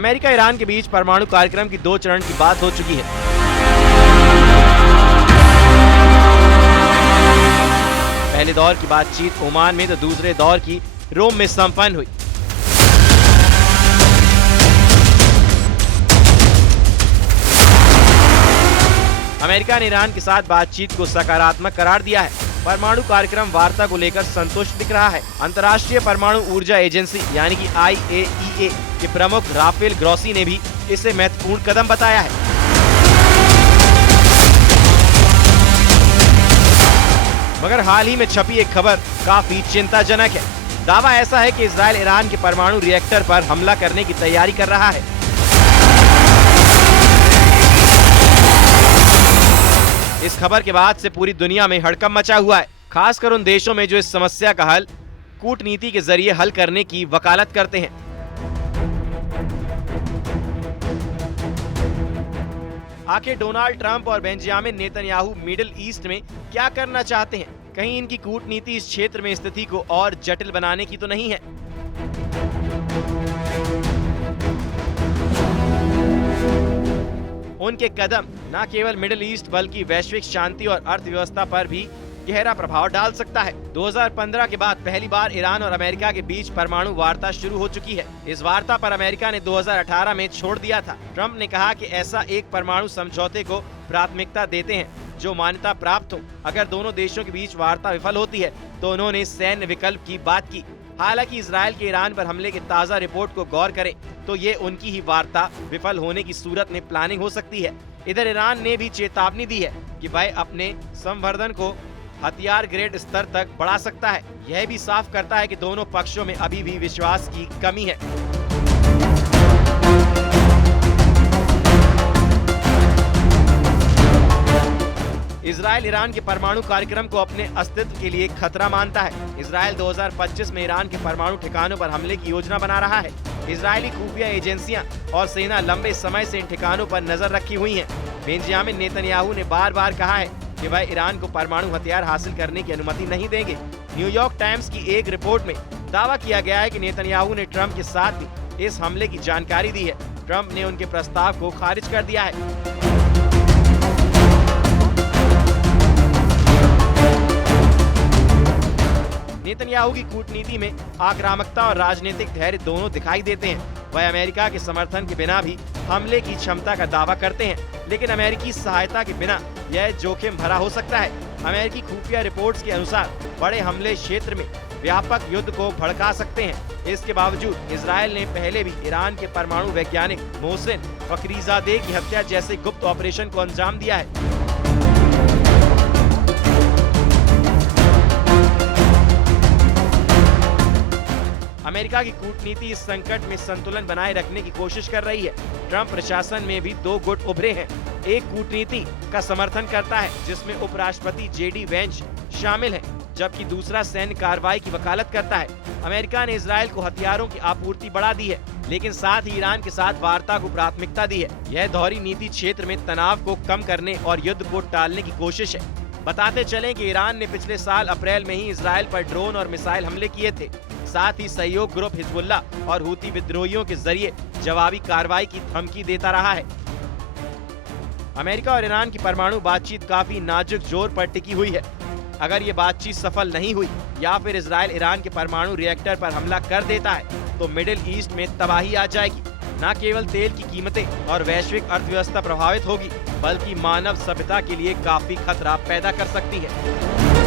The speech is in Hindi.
अमेरिका ईरान के बीच परमाणु कार्यक्रम की 2 चरण की बात हो चुकी है। पहले दौर की बातचीत ओमान में तो दूसरे दौर की रोम में संपन्न हुई। अमेरिका ने ईरान के साथ बातचीत को सकारात्मक करार दिया है। परमाणु कार्यक्रम वार्ता को लेकर संतुष्ट दिख रहा है। अंतर्राष्ट्रीय परमाणु ऊर्जा एजेंसी यानी कि IAEA के प्रमुख राफेल ग्रोसी ने भी इसे महत्वपूर्ण कदम बताया है। मगर हाल ही में छपी एक खबर काफी चिंताजनक है। दावा ऐसा है कि इजराइल ईरान के परमाणु रिएक्टर पर हमला करने की तैयारी कर रहा है। इस खबर के बाद से पूरी दुनिया में हड़कंप मचा हुआ है, खासकर उन देशों में जो इस समस्या का हल कूटनीति के जरिए हल करने की वकालत करते हैं। आखिर डोनाल्ड ट्रंप और बेंजामिन नेतन्याहू मिडिल ईस्ट में क्या करना चाहते हैं? कहीं इनकी कूटनीति इस क्षेत्र में स्थिति को और जटिल बनाने की तो नहीं है? उनके कदम न केवल मिडिल ईस्ट बल्कि वैश्विक शांति और अर्थव्यवस्था पर भी गहरा प्रभाव डाल सकता है। 2015 के बाद पहली बार ईरान और अमेरिका के बीच परमाणु वार्ता शुरू हो चुकी है। इस वार्ता पर अमेरिका ने 2018 में छोड़ दिया था। ट्रंप ने कहा कि ऐसा एक परमाणु समझौते को प्राथमिकता देते हैं जो मान्यता प्राप्त हो। अगर दोनों देशों के बीच वार्ता विफल होती है तो उन्होंने सैन्य विकल्प की बात की। हालांकि इजराइल के ईरान पर हमले की ताज़ा रिपोर्ट को गौर करें तो ये उनकी ही वार्ता विफल होने की सूरत में प्लानिंग हो सकती है। इधर ईरान ने भी चेतावनी दी है कि वह अपने संवर्धन को हथियार ग्रेड स्तर तक बढ़ा सकता है। यह भी साफ करता है कि दोनों पक्षों में अभी भी विश्वास की कमी है। इजराइल ईरान के परमाणु कार्यक्रम को अपने अस्तित्व के लिए खतरा मानता है। इजराइल 2025 में ईरान के परमाणु ठिकानों पर हमले की योजना बना रहा है। इजरायली खुफिया एजेंसियां और सेना लंबे समय से इन ठिकानों पर नजर रखी हुई हैं। बेंजामिन नेतन्याहू ने बार बार कहा है कि वह ईरान को परमाणु हथियार हासिल करने की अनुमति नहीं देंगे। न्यूयॉर्क टाइम्स की एक रिपोर्ट में दावा किया गया है कि नेतन्याहू ने ट्रंप के साथ भी इस हमले की जानकारी दी है। ट्रंप ने उनके प्रस्ताव को खारिज कर दिया है। नेतन्याहू की कूटनीति में आक्रामकता और राजनीतिक धैर्य दोनों दिखाई देते हैं। वह अमेरिका के समर्थन के बिना भी हमले की क्षमता का दावा करते हैं, लेकिन अमेरिकी सहायता के बिना यह जोखिम भरा हो सकता है। अमेरिकी खुफिया रिपोर्ट्स के अनुसार बड़े हमले क्षेत्र में व्यापक युद्ध को भड़का सकते हैं। इसके बावजूद इजराइल ने पहले भी ईरान के परमाणु वैज्ञानिक मोहसिन फखरीजादे की हत्या जैसे गुप्त ऑपरेशन को अंजाम दिया है। अमेरिका की कूटनीति इस संकट में संतुलन बनाए रखने की कोशिश कर रही है। ट्रंप प्रशासन में भी 2 गुट उभरे हैं। एक कूटनीति का समर्थन करता है जिसमें उपराष्ट्रपति JD वेंस शामिल हैं, जबकि दूसरा सैन्य कार्रवाई की वकालत करता है। अमेरिका ने इजराइल को हथियारों की आपूर्ति बढ़ा दी है, लेकिन साथ ही ईरान के साथ वार्ता को प्राथमिकता दी है। यह दोहरी नीति क्षेत्र में तनाव को कम करने और युद्ध को टालने की कोशिश है। बताते चलें कि ईरान ने पिछले साल अप्रैल में ही इजराइल पर ड्रोन और मिसाइल हमले किए थे। साथ ही सहयोग ग्रुप हिजबुल्ला और हूती विद्रोहियों के जरिए जवाबी कार्रवाई की धमकी देता रहा है। अमेरिका और ईरान की परमाणु बातचीत काफी नाजुक जोर पर टिकी हुई है। अगर ये बातचीत सफल नहीं हुई या फिर इजराइल ईरान के परमाणु रिएक्टर पर हमला कर देता है तो मिडिल ईस्ट में तबाही आ जाएगी। न केवल तेल की कीमतें और वैश्विक अर्थव्यवस्था प्रभावित होगी, बल्कि मानव सभ्यता के लिए काफी खतरा पैदा कर सकती है।